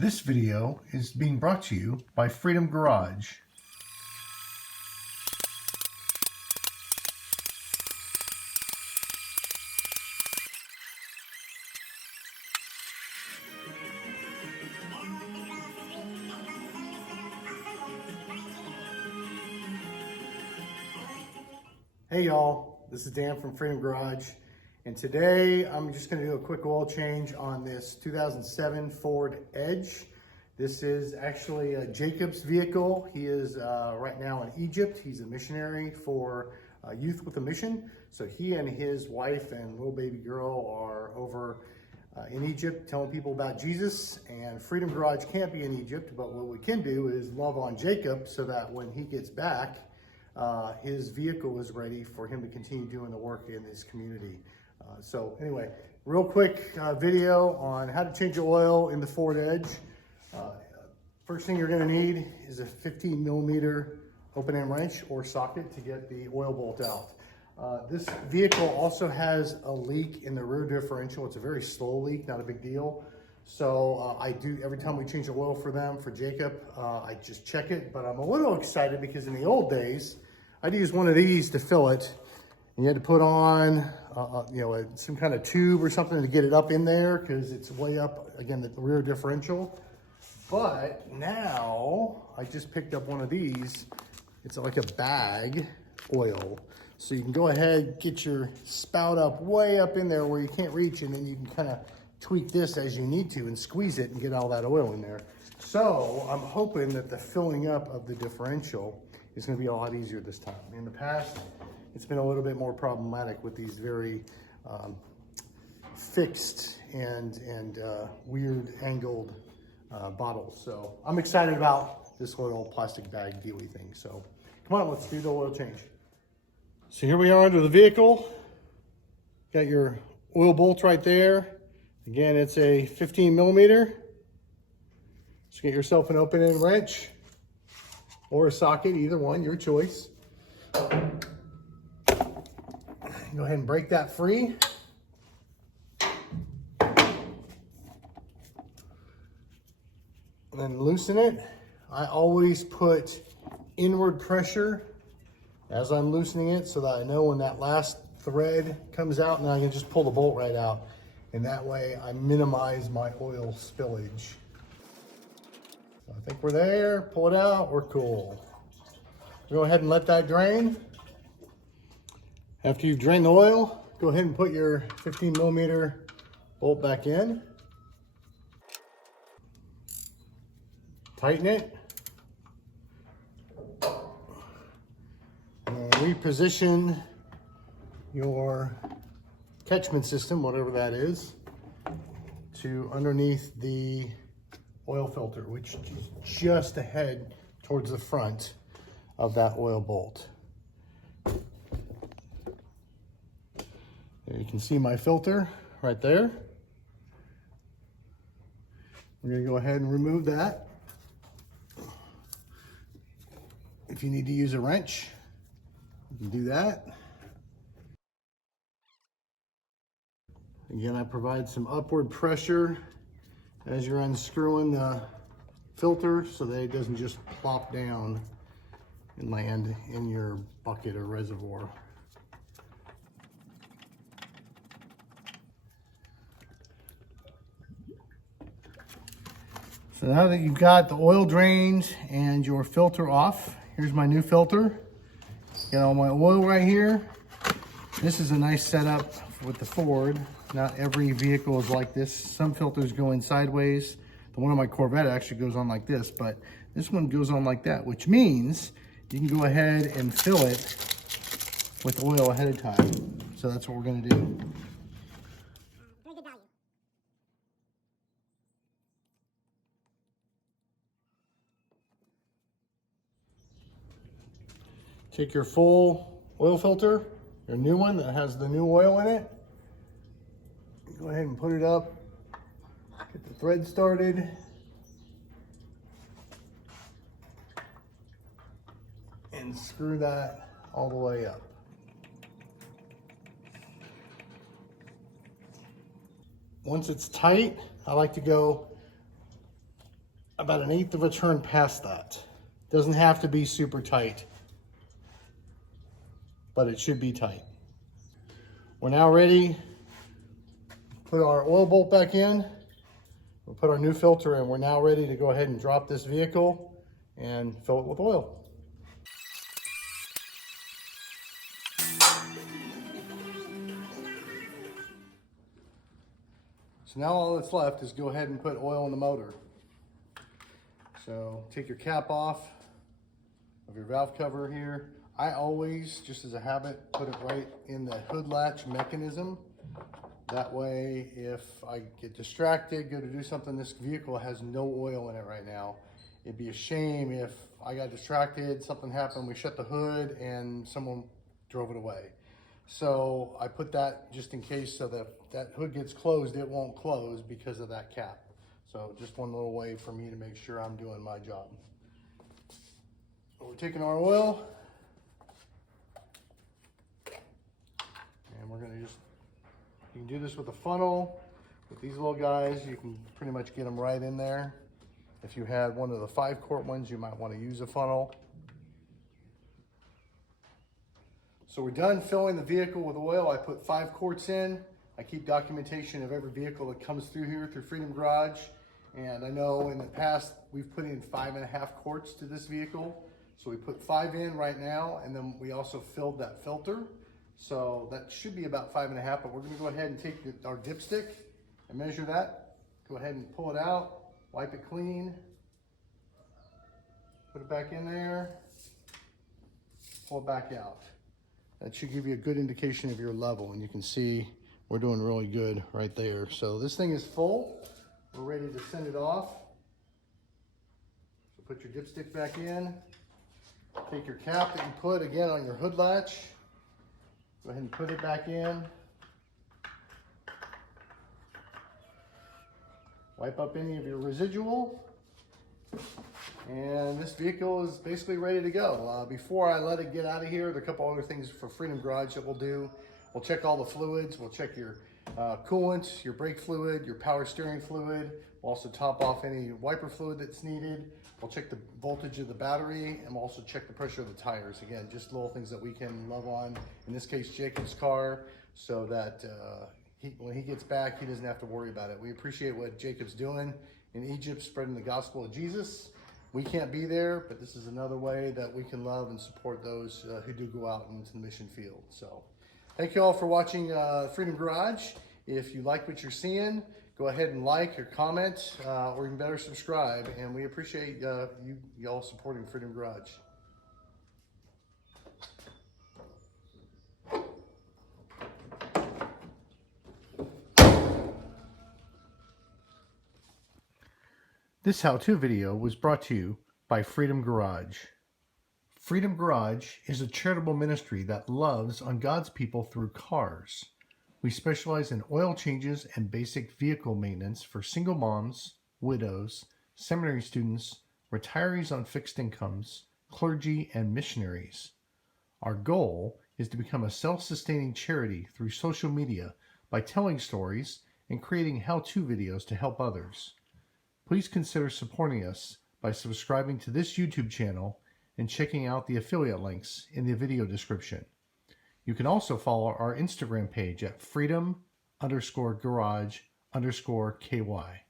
This video is being brought to you by Freedom Garage. Hey y'all, this is Dan from Freedom Garage, and today I'm just going to do a quick oil change on this 2007 Ford Edge. This is actually Jacob's vehicle. He is right now in Egypt. He's a missionary for Youth with a Mission. So he and his wife and little baby girl are over in Egypt telling people about Jesus. And Freedom Garage can't be in Egypt, but what we can do is love on Jacob so that when he gets back, his vehicle is ready for him to continue doing the work in this community. So anyway, real quick video on how to change your oil in the Ford Edge. First thing you're going to need is a 15 millimeter open end wrench or socket to get the oil bolt out. This vehicle also has a leak in the rear differential. It's a very slow leak, not a big deal. So I do, every time we change the oil for them, for Jacob, I just check it. But I'm a little excited because in the old days, I'd use one of these to fill it. And you had to put on, some kind of tube or something to get it up in there because it's way up, again, the rear differential. But now I just picked up one of these. It's like a bag oil. So you can go ahead, get your spout up way up in there where you can't reach, and then you can kind of tweak this as you need to and squeeze it and get all that oil in there. So I'm hoping that the filling up of the differential is going to be a lot easier this time. In the past, it's been a little bit more problematic with these very fixed and weird angled bottles. So I'm excited about this little plastic bag dealy thing. So come on, let's do the oil change. So here we are under the vehicle. Got your oil bolt right there. Again, it's a 15 millimeter. So get yourself an open end wrench or a socket, either one, your choice. Go ahead and break that free. And then loosen it. I always put inward pressure as I'm loosening it so that I know when that last thread comes out, and I can just pull the bolt right out. And that way I minimize my oil spillage. So I think we're there, pull it out, we're cool. Go ahead and let that drain. After you've drained the oil, go ahead and put your 15 millimeter bolt back in. Tighten it. And reposition your catchment system, whatever that is, to underneath the oil filter, which is just ahead towards the front of that oil bolt. There you can see my filter right there. We're going to go ahead and remove that. If you need to use a wrench, you can do that. Again, I provide some upward pressure as you're unscrewing the filter so that it doesn't just plop down and land in your bucket or reservoir. So now that you've got the oil drained and your filter off, here's my new filter. Got all my oil right here. This is a nice setup with the Ford. Not every vehicle is like this. Some filters go in sideways. The one on my Corvette actually goes on like this, but this one goes on like that, which means you can go ahead and fill it with oil ahead of time. So that's what we're gonna do. Very good value. Take your full oil filter, your new one that has the new oil in it. Go ahead and put it up. Get the thread started. And screw that all the way up. Once it's tight, I like to go about 1/8 of a turn past that. Doesn't have to be super tight, but it should be tight. We're now ready. Put our oil bolt back in. We'll put our new filter in. We're now ready to go ahead and drop this vehicle and fill it with oil. So now all that's left is go ahead and put oil in the motor. So take your cap off of your valve cover here. I always, just as a habit, put it right in the hood latch mechanism. That way, if I get distracted, go to do something, this vehicle has no oil in it right now. It'd be a shame if I got distracted, something happened, we shut the hood and someone drove it away. So I put that just in case, so that that hood gets closed, it won't close because of that cap. So just one little way for me to make sure I'm doing my job. So we're taking our oil and we're gonna just, you can do this with a funnel. With these little guys, you can pretty much get them right in there. If you had one of the 5-quart ones, you might want to use a funnel. So we're done filling the vehicle with oil. I put 5 quarts in. I keep documentation of every vehicle that comes through here through Freedom Garage. And I know in the past, we've put in 5.5 quarts to this vehicle. So we put 5 in right now, and then we also filled that filter. So that should be about 5.5, but we're gonna go ahead and take our dipstick and measure that. Go ahead and pull it out, wipe it clean, put it back in there, pull it back out. That should give you a good indication of your level, and you can see we're doing really good right there. So this thing is full. We're ready to send it off. So put your dipstick back in. Take your cap that you put again on your hood latch. Go ahead and put it back in. Wipe up any of your residual. And this vehicle is basically ready to go. Before I let it get out of here, there are a couple other things for Freedom Garage that we'll do. We'll check all the fluids. We'll check your coolant, your brake fluid, your power steering fluid. We'll also top off any wiper fluid that's needed. We'll check the voltage of the battery, and we'll also check the pressure of the tires. Again, just little things that we can love on, in this case, Jacob's car, so that when he gets back, he doesn't have to worry about it. We appreciate what Jacob's doing in Egypt, spreading the gospel of Jesus. We can't be there, but this is another way that we can love and support those who do go out into the mission field. So thank you all for watching Freedom Garage. If you like what you're seeing, go ahead and like or comment, or even better, subscribe. And we appreciate y'all supporting Freedom Garage. This how-to video was brought to you by Freedom Garage. Freedom Garage is a charitable ministry that loves on God's people through cars. We specialize in oil changes and basic vehicle maintenance for single moms, widows, seminary students, retirees on fixed incomes, clergy, and missionaries. Our goal is to become a self-sustaining charity through social media by telling stories and creating how-to videos to help others. Please consider supporting us by subscribing to this YouTube channel and checking out the affiliate links in the video description. You can also follow our Instagram page at freedom_garage_KY.